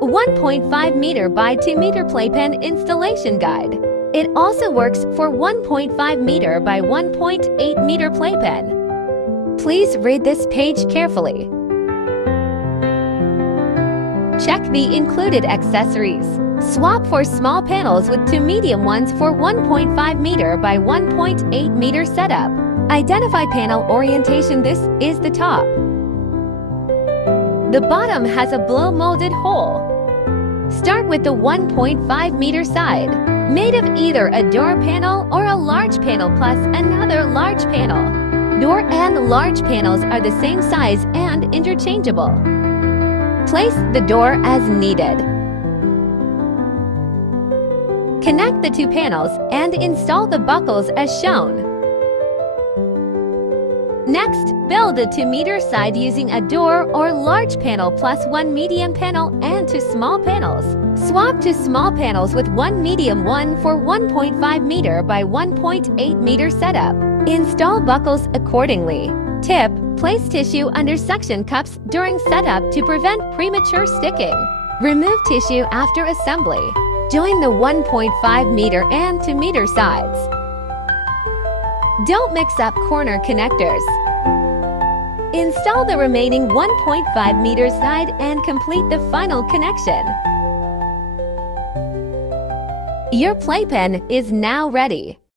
1.5 meter by 2 meter Playpen installation guide. It also works for 1.5 meter by 1.8 meter Playpen. Please read this page carefully. Check the included accessories. Swap for small panels with 2 medium ones for 1.5 meter by 1.8 meter setup. Identify panel orientation. This is the top. The bottom has a blow-molded hole. Start with the 1.5 meter side, made of either a door panel or a large panel plus another large panel. Door and large panels are the same size and interchangeable. Place the door as needed. Connect the 2 panels and install the buckles as shown. Next, build a 2 meter side using a door or large panel plus 1 medium panel and 2 small panels. Swap 2 small panels with 1 medium one for 1.5 meter by 1.8 meter setup. Install buckles accordingly. Tip: place tissue under suction cups during setup to prevent premature sticking. Remove tissue after assembly. Join the 1.5 meter and 2 meter sides. Don't mix up corner connectors. Install the remaining 1.5 meter side and complete the final connection. Your Playpen is now ready.